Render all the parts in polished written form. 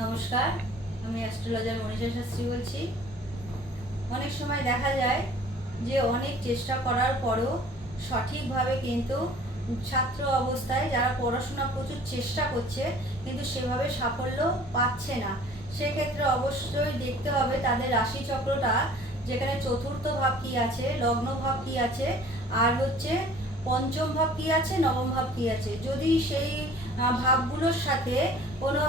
নমস্কার, আমি অ্যাস্ট্রোলজার মনীষা শাস্ত্রী বলছি। অনেক সময় দেখা যায় যে অনেক চেষ্টা করার পরও সঠিকভাবে কিন্তু ছাত্র অবস্থায় যারা পড়াশোনা প্রচুর চেষ্টা করছে কিন্তু সেভাবে সাফল্য পাচ্ছে না, সেক্ষেত্রে অবশ্যই দেখতে হবে তাদের রাশিচক্রটা, যেখানে চতুর্থ ভাব কি আছে, লগ্ন ভাব কি আছে, আর হচ্ছে পঞ্চম ভাব কি আছে, নবম ভাব কি আছে। যদি সেই ভাবগুলোর সাথে কোনো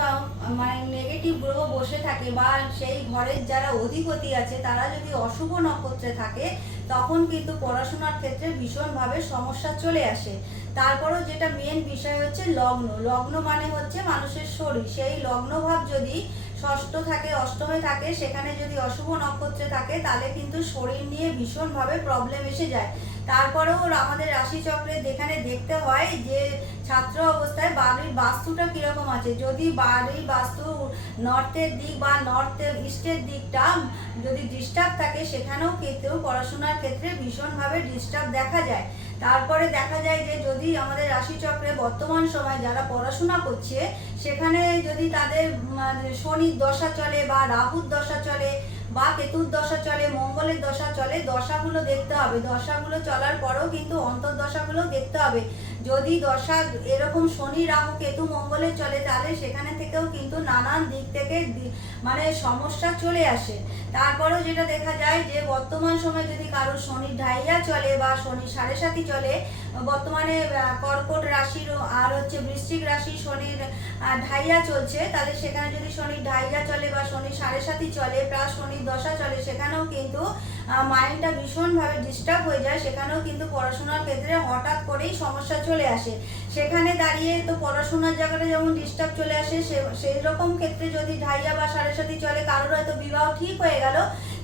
মানে নেগেটিভ গ্রহ বসে থাকে বা সেই ঘরের যারা অধিপতি আছে তারা যদি অশুভ নক্ষত্রে থাকে, তখন কিন্তু পড়াশোনার ক্ষেত্রে ভীষণভাবে সমস্যা চলে আসে। তারপরও যেটা মেন বিষয় হচ্ছে লগ্ন। লগ্ন মানে হচ্ছে মানুষের শরীর। সেই লগ্ন ভাব যদি ষষ্ঠ থাকে, অষ্টমে থাকে, সেখানে যদি অশুভ নক্ষত্রে থাকে তাহলে কিন্তু শরীর নিয়ে ভীষণভাবে প্রবলেম এসে যায়। তারপরেও আমাদের রাশিচক্রে যেখানে দেখতে হয় যে ছাত্র অবস্থায় বাড়ির বাস্তুটা কীরকম আছে। যদি বাড়ির বাস্তু নর্থের দিক বা নর্থের ইস্টের দিকটা যদি ডিস্টার্ব থাকে, সেখানেও কিন্তু পড়াশোনার ক্ষেত্রে ভীষণভাবে ডিস্টার্ব দেখা যায়। তারপরে দেখা যায় যে যদি আমাদের রাশিচক্রে বর্তমান সময় যারা পড়াশোনা করছে সেখানে যদি তাদের শনির দশা চলে বা রাহুর দশা চলে বা কেতুর দশা চলে, মঙ্গলের দশা চলে, দশাগুলো দেখতে হবে। দশাগুলো চলার পরেও কিন্তু অন্তর্দশাগুলো দেখতে হবে। যদি দশা এরকম শনি, রাহু, কেতু, মঙ্গলের চলে তাহলে সেখানে থেকেও কিন্তু নানান দিক থেকে মানে সমস্যা চলে আসে। তারপরেও যেটা দেখা যায় যে বর্তমান সময় যদি কারোর শনির ঢাইয়া চলে বা শনি সাড়ে সাতি চলে, বর্তমানে কর্কট রাশির আর হচ্ছে বৃশ্চিক রাশি শনির ঢাইয়া চলছে, তাহলে সেখানে যদি শনির ঢাইয়া চলে বা শনি সাড়ে সাতি চলে প্লাস শনির দশা চলে, সেখানেও কিন্তু মাইন্ডটা ভীষণভাবে ডিস্টার্ব হয়ে যায়। সেখানেও কিন্তু পড়াশোনার ক্ষেত্রে হঠাৎ করেই সমস্যা চলে আসে। সেখানে দাঁড়িয়ে তো পড়াশোনার জায়গাটা যেমন ডিস্টার্ব চলে আসে, সেই রকম ক্ষেত্রে যদি ঢাইয়া বা সাড়ে সাতি চলে, কারোর হয়তো বিবাহ ঠিক হয়ে গেল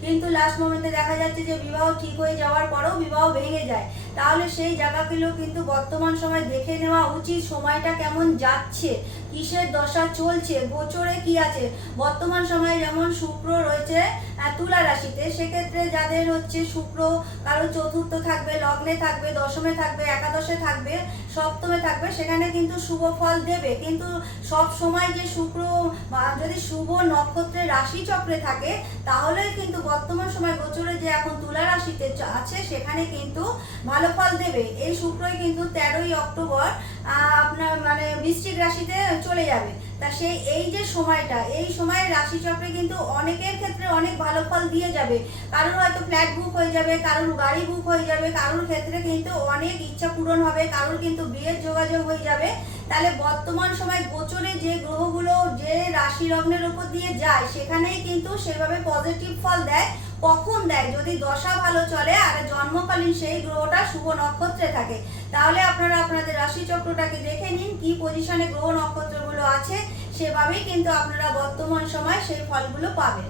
কিন্তু লাস্ট মোমেন্টে দেখা যাচ্ছে যে বিবাহ ঠিক হয়ে যাওয়ার পরেও বিবাহ ভেঙে যায়, তাহলে সেই জায়গাগুলো কিন্তু বর্তমান সময় দেখে নেওয়া উচিত সময়টা কেমন যাচ্ছে, কিসের দশা চলছে, গোচরে কি আছে। বর্তমান সময়ে যেমন শুক্র রয়েছে তুলা রাশিতে, সেক্ষেত্রে যাদের হচ্ছে শুক্র কারো চতুর্থ থাকবে, লগ্নে থাকবে, দশমে থাকবে, একাদশে থাকবে, সপ্তমে থাকবে, সেখানে কিন্তু শুভ ফল দেবে। কিন্তু সব সময় যে শুক্র যদি শুভ নক্ষত্রের রাশি চক্রে থাকে তাহলে কিন্তু বর্তমান সময় গোচরে যে এখন তুলা রাশিতে আছে সেখানে কিন্তু ভালো ফল দেবে। এই শুক্রই কিন্তু 13ই অক্টোবর আপনার মানে বৃশ্চিক রাশিতে চলে যাবে। তা সেই এই যে সময়টা, এই সময়ে রাশিচক্রে কিন্তু অনেকের ক্ষেত্রে অনেক ভালো ফল দিয়ে যাবে। কারোর হয়তো ফ্ল্যাট বুক হয়ে যাবে, কারোর গাড়ি বুক হয়ে যাবে, কারোর ক্ষেত্রে কিন্তু অনেক ইচ্ছা পূরণ হবে, কারোর কিন্তু বিয়ের যোগাযোগ হয়ে যাবে। তাহলে বর্তমান সময় গোচরে যে গ্রহগুলো যে রাশি লগ্নের উপর দিয়ে যায় সেখানেই কিন্তু সেভাবে পজিটিভ ফল দেয়। কখন দেয়? যদি দশা ভালো চলে আর জন্মকালীন সেই গ্রহটা শুভ নক্ষত্রে থাকে। তাহলে আপনারা আপনাদের রাশিচক্রটাকে দেখে নিন কি পজিশনে গ্রহ নক্ষত্রগুলো আছে, সেভাবেই কিন্তু আপনারা বর্তমান সময় সেই ফলগুলো পাবেন।